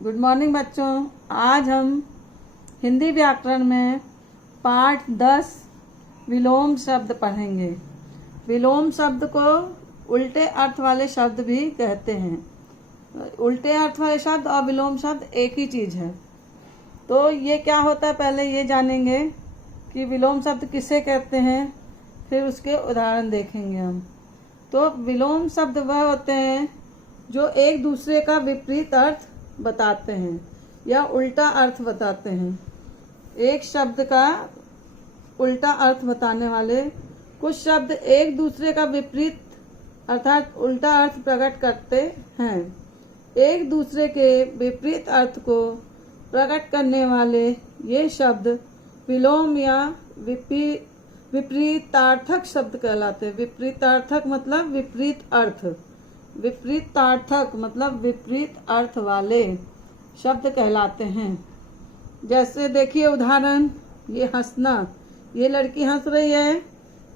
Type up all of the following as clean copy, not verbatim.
Good morning बच्चों। आज हम हिंदी व्याकरण में पाठ 10 विलोम शब्द पढ़ेंगे। विलोम शब्द को उल्टे अर्थ वाले शब्द भी कहते हैं। उल्टे अर्थ वाले शब्द और विलोम शब्द एक ही चीज है। तो ये क्या होता है, पहले ये जानेंगे कि विलोम शब्द किसे कहते हैं, फिर उसके उदाहरण देखेंगे हम। तो विलोम शब्द वह होते हैं जो एक दूसरे का विपरीत अर्थ बताते हैं या उल्टा अर्थ बताते हैं। एक शब्द का उल्टा अर्थ बताने वाले कुछ शब्द एक दूसरे का विपरीत अर्थात उल्टा अर्थ प्रकट करते हैं। एक दूसरे के विपरीत अर्थ को प्रकट करने वाले ये शब्द विलोम या विपरीतार्थक शब्द कहलाते हैं। विपरीतार्थक मतलब विपरीत अर्थ, विपरीतार्थक मतलब विपरीत अर्थ वाले शब्द कहलाते हैं। जैसे देखिए उदाहरण, ये हंसना, ये लड़की हंस रही है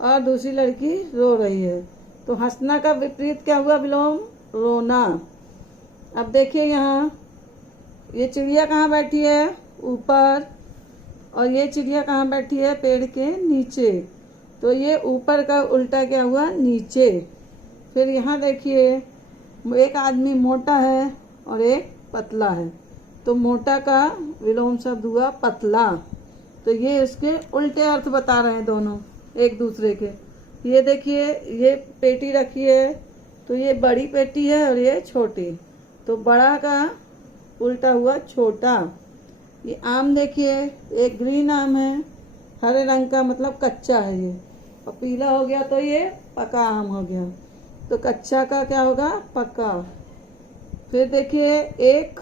और दूसरी लड़की रो रही है, तो हंसना का विपरीत क्या हुआ, विलोम रोना। अब देखिए यहाँ ये चिड़िया कहाँ बैठी है, ऊपर, और ये चिड़िया कहाँ बैठी है, पेड़ के नीचे, तो ये ऊपर का उल्टा क्या हुआ, नीचे। फिर यहाँ देखिए एक आदमी मोटा है और एक पतला है, तो मोटा का विलोम शब्द हुआ पतला। तो ये उसके उल्टे अर्थ बता रहे हैं दोनों एक दूसरे के। ये देखिए ये पेटी रखी है, तो ये बड़ी पेटी है और ये छोटी, तो बड़ा का उल्टा हुआ छोटा। ये आम देखिए, एक ग्रीन आम है, हरे रंग का मतलब कच्चा है ये, और पीला हो गया तो ये पका आम हो गया, तो कच्चा का क्या होगा, पका। फिर देखिए एक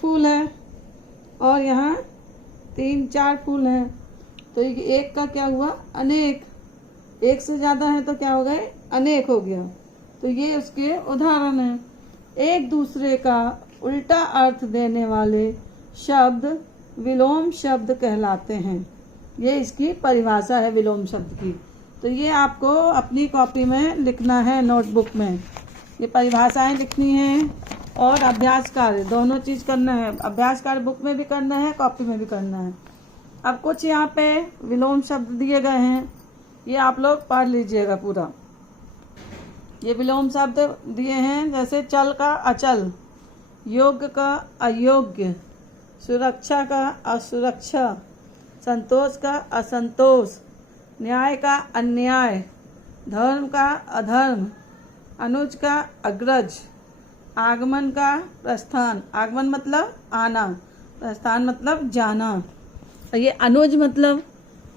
फूल है और यहाँ 3-4 फूल हैं, तो एक का क्या हुआ, अनेक। एक से ज्यादा है तो क्या हो गए, अनेक हो गया। तो ये उसके उदाहरण है। एक दूसरे का उल्टा अर्थ देने वाले शब्द विलोम शब्द कहलाते हैं। ये इसकी परिभाषा है विलोम शब्द की। तो ये आपको अपनी कॉपी में लिखना है, नोटबुक में ये परिभाषाएं लिखनी है और अभ्यास कार्य दोनों चीज करना है। अभ्यास कार्य बुक में भी करना है, कॉपी में भी करना है। अब कुछ यहाँ पे विलोम शब्द दिए गए हैं, ये आप लोग पढ़ लीजिएगा पूरा। ये विलोम शब्द दिए हैं, जैसे चल का अचल, योग्य का अयोग्य, सुरक्षा का असुरक्षा, संतोष का असंतोष, न्याय का अन्याय, धर्म का अधर्म, अनुज का अग्रज, आगमन का प्रस्थान, आगमन मतलब आना, प्रस्थान मतलब जाना। ये अनुज मतलब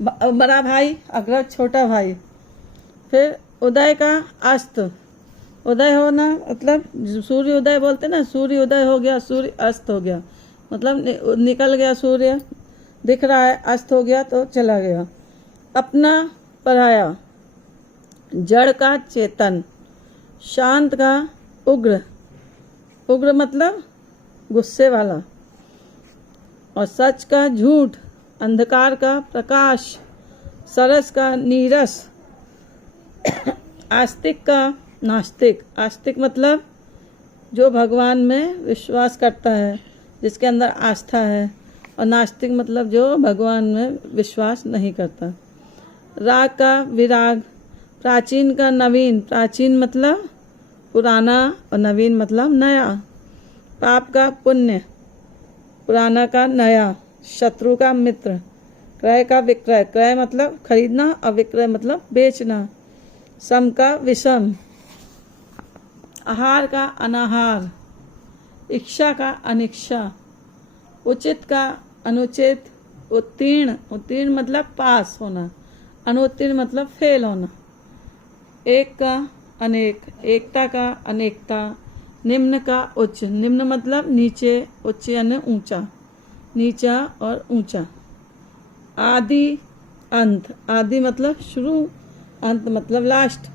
बड़ा भाई, अग्रज छोटा भाई। फिर उदय का अस्त, उदय होना मतलब सूर्य उदय बोलते ना, सूर्य उदय हो गया, सूर्य अस्त हो गया, मतलब निकल गया, सूर्य दिख रहा है, अस्त हो गया तो चला गया। अपना पराया, जड़ का चेतन, शांत का उग्र, उग्र मतलब गुस्से वाला, और सच का झूठ, अंधकार का प्रकाश, सरस का नीरस, आस्तिक का नास्तिक, आस्तिक मतलब जो भगवान में विश्वास करता है, जिसके अंदर आस्था है, और नास्तिक मतलब जो भगवान में विश्वास नहीं करता। राग का विराग, प्राचीन का नवीन, प्राचीन मतलब पुराना और नवीन मतलब नया। पाप का पुण्य, पुराना का नया, शत्रु का मित्र। क्रय का विक्रय, क्रय मतलब खरीदना और विक्रय मतलब बेचना। सम का विषम, आहार का अनाहार, इच्छा का अनिच्छा, उचित का अनुचित, उत्तीर्ण, उत्तीर्ण मतलब पास होना, अनुत्तीर्ण मतलब फेल होना। एक का अनेक, एकता का अनेकता। निम्न का उच्च, निम्न मतलब नीचे, उच्च यानी ऊंचा, नीचा और ऊंचा। आदि अंत, आदि मतलब शुरू, अंत मतलब लास्ट।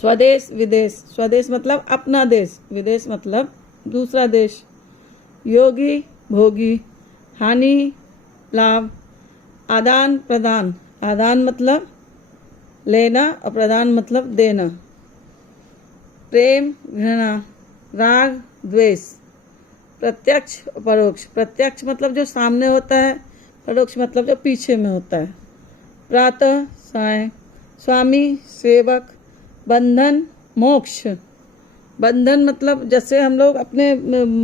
स्वदेश विदेश, स्वदेश मतलब अपना देश, विदेश मतलब दूसरा देश। योगी भोगी, हानि लाभ। आदान प्रदान, आदान मतलब लेना और प्रदान मतलब देना। प्रेम घृणा, राग द्वेष। प्रत्यक्ष परोक्ष। प्रत्यक्ष मतलब जो सामने होता है, परोक्ष मतलब जो पीछे में होता है। प्रातः साय, स्वामी सेवक, बंधन मोक्ष। बंधन मतलब जैसे हम लोग अपने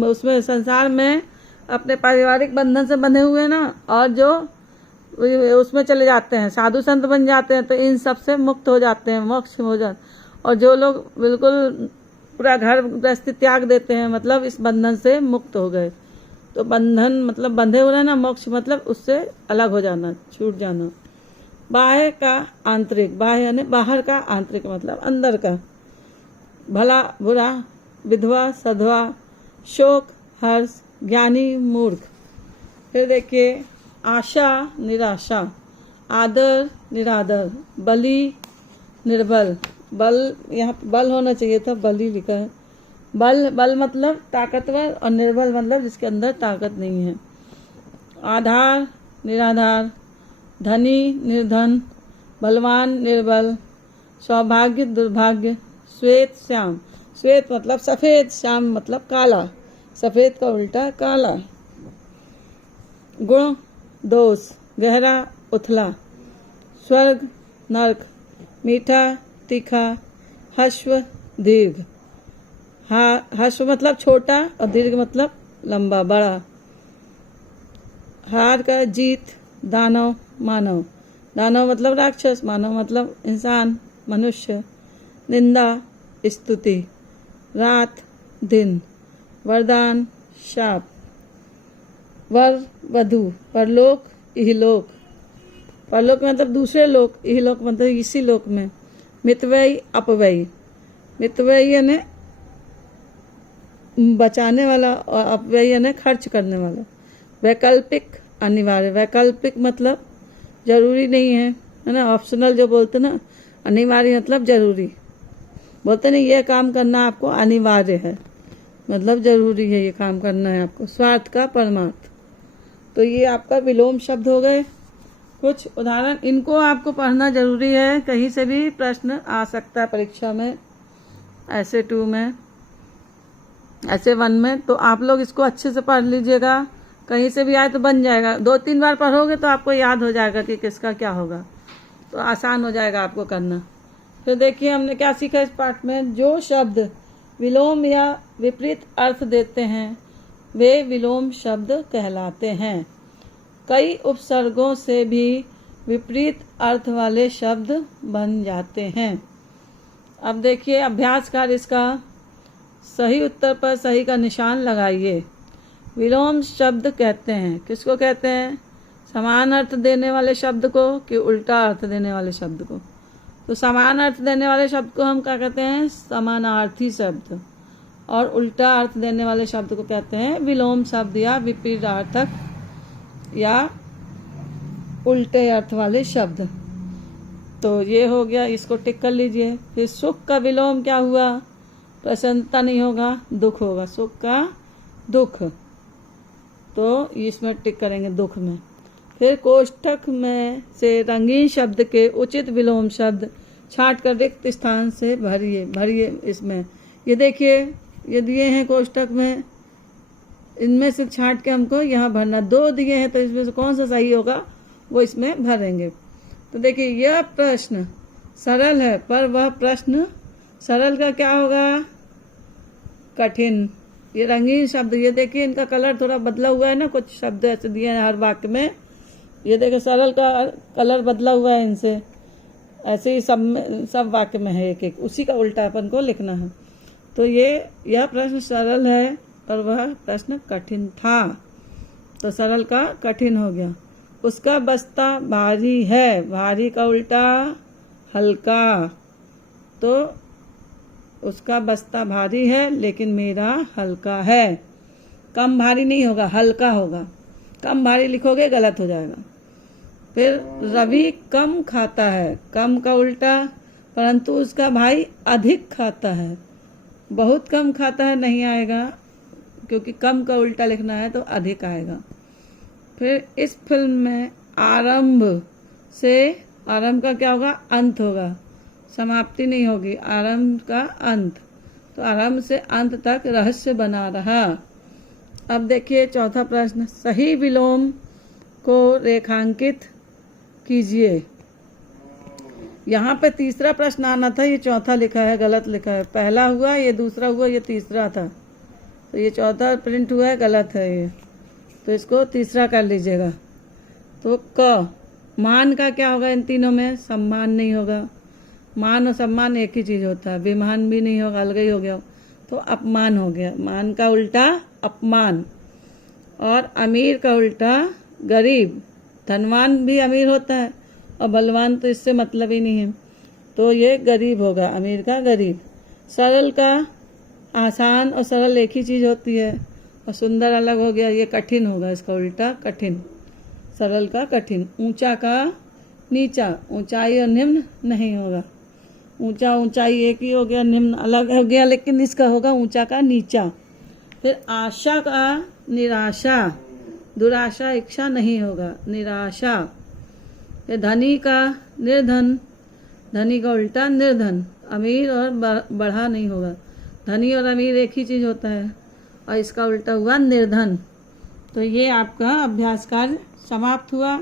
उसमें संसार में अपने पारिवारिक बंधन से बंधे हुए हैं ना, और जो उसमें चले जाते हैं, साधु संत बन जाते हैं, तो इन सब से मुक्त हो जाते हैं, मोक्ष हो जाते। और जो लोग बिल्कुल पूरा घर गृहस्थी त्याग देते हैं, मतलब इस बंधन से मुक्त हो गए। तो बंधन मतलब बंधे हुए रहना, मोक्ष मतलब उससे अलग हो जाना, छूट जाना। बाह्य का आंतरिक, बाह्य यानी बाहर का, आंतरिक मतलब अंदर का। भला बुरा, विधवा सधवा, शोक हर्ष, ज्ञानी मूर्ख। फिर देखिए आशा निराशा, आदर निरादर, बली निर्बल। बल, यहाँ बल होना चाहिए था, बली लिखा है। बल, बल मतलब ताकतवर, और निर्बल मतलब जिसके अंदर ताकत नहीं है। आधार निराधार, धनी निर्धन, बलवान निर्बल, सौभाग्य दुर्भाग्य, श्वेत श्याम। श्वेत मतलब सफ़ेद, श्याम मतलब काला, सफ़ेद का उल्टा काला। गुण दोष, गहरा उथला, स्वर्ग नरक, मीठा तीखा, हश्व दीर्घ। हश्व मतलब छोटा और दीर्घ मतलब लंबा बड़ा। हार का जीत, दानव मानव। दानव मतलब राक्षस, मानव मतलब इंसान मनुष्य। निंदा स्तुति, रात दिन, वरदान शाप, वर वधु, परलोक इहलोक। परलोक मतलब दूसरे लोक, इहलोक मतलब इसी लोक में। मितव्ययी अपव्ययी, मितव्ययी यानी बचाने वाला, और अपव्ययी यानी खर्च करने वाला। वैकल्पिक अनिवार्य, वैकल्पिक मतलब जरूरी नहीं है ना, ऑप्शनल जो बोलते ना। अनिवार्य मतलब जरूरी, बोलते नहीं ये काम करना आपको अनिवार्य है, मतलब जरूरी है, ये काम करना है आपको। स्वार्थ का परमार्थ। तो ये आपका विलोम शब्द हो गए। कुछ उदाहरण, इनको आपको पढ़ना जरूरी है, कहीं से भी प्रश्न आ सकता है परीक्षा में, ऐसे 2 में, ऐसे 1 में। तो आप लोग इसको अच्छे से पढ़ लीजिएगा, कहीं से भी आए तो बन जाएगा। 2-3 बार पढ़ोगे तो आपको याद हो जाएगा कि किसका क्या होगा, तो आसान हो जाएगा आपको करना। फिर देखिए हमने क्या सीखा इस पाठ में। जो शब्द विलोम या विपरीत अर्थ देते हैं वे विलोम शब्द कहलाते हैं। कई उपसर्गों से भी विपरीत अर्थ वाले शब्द बन जाते हैं। अब देखिए अभ्यास कार्य इसका। सही उत्तर पर सही का निशान लगाइए। विलोम शब्द कहते हैं, किसको कहते हैं? समान अर्थ देने वाले शब्द को कि उल्टा अर्थ देने वाले शब्द को? तो समान अर्थ देने वाले शब्द को हम क्या कहते हैं? समानार्थी शब्द। और उल्टा अर्थ देने वाले शब्द को कहते हैं विलोम शब्द या विपरीतार्थक या उल्टे अर्थ वाले शब्द। तो ये हो गया, इसको टिक कर लीजिए। फिर सुख का विलोम क्या हुआ? प्रसन्नता नहीं होगा, दुख होगा। सुख का दुख, तो इसमें टिक करेंगे दुख में। फिर कोष्ठक में से रंगीन शब्द के उचित विलोम शब्द छांट कर रिक्त स्थान से भरिए इसमें। ये देखिए ये दिए हैं कोष्ठक में, इनमें से छांट के हमको यहाँ भरना। 2 दिए हैं तो इसमें से कौन सा सही होगा वो इसमें भरेंगे। तो देखिए यह प्रश्न सरल है, पर वह प्रश्न सरल का क्या होगा? कठिन। ये रंगीन शब्द, ये देखिए इनका कलर थोड़ा बदला हुआ है ना, कुछ शब्द ऐसे दिए हैं हर वाक्य में। ये देखिए सरल का कलर बदला हुआ है इनसे, ऐसे ही सब वाक्य में है एक एक, उसी का उल्टा अपन को लिखना है। तो यह प्रश्न सरल है और वह प्रश्न कठिन था, तो सरल का कठिन हो गया। उसका बस्ता भारी है, भारी का उल्टा हल्का। तो उसका बस्ता भारी है लेकिन मेरा हल्का है। कम भारी नहीं होगा, हल्का होगा। कम भारी लिखोगे गलत हो जाएगा। फिर रवि कम खाता है, कम का उल्टा, परंतु उसका भाई अधिक खाता है। बहुत कम खाता है नहीं आएगा, क्योंकि कम का उल्टा लिखना है तो अधिक आएगा। फिर इस फिल्म में आरंभ से, आरंभ का क्या होगा? अंत होगा, समाप्ति नहीं होगी, आरंभ का अंत। तो आरंभ से अंत तक रहस्य बना रहा। अब देखिए चौथा प्रश्न, सही विलोम को रेखांकित कीजिए। यहाँ पे तीसरा प्रश्न आना था, ये चौथा लिखा है, गलत लिखा है। पहला हुआ, ये दूसरा हुआ, ये तीसरा था, तो ये चौथा प्रिंट हुआ है, गलत है ये, तो इसको तीसरा कर लीजिएगा। तो क, मान का क्या होगा इन तीनों में? सम्मान नहीं होगा। मान और सम्मान एक ही चीज़ होता है, विमान भी नहीं होगा, अलग ही हो गया, तो अपमान हो गया। मान का उल्टा अपमान। और अमीर का उल्टा गरीब। धनवान भी अमीर होता है और बलवान तो इससे मतलब ही नहीं है, तो ये गरीब होगा, अमीर का गरीब। सरल का आसान और सरल एक ही चीज़ होती है, और सुंदर अलग हो गया, ये कठिन होगा, इसका उल्टा कठिन। सरल का कठिन। ऊंचा का नीचा, ऊंचाई और निम्न नहीं होगा। ऊंचा ऊंचाई एक ही हो गया, निम्न अलग हो गया, लेकिन इसका होगा ऊंचा का नीचा। फिर आशा का निराशा, दुराशा इच्छा नहीं होगा, निराशा। फिर धनी का निर्धन, धनी का उल्टा निर्धन। अमीर और बढ़ा नहीं होगा, धनी और अमीर एक ही चीज़ होता है, और इसका उल्टा हुआ निर्धन। तो ये आपका अभ्यास कार्य समाप्त हुआ,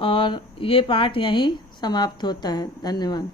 और ये पाठ यहीं समाप्त होता है। धन्यवाद।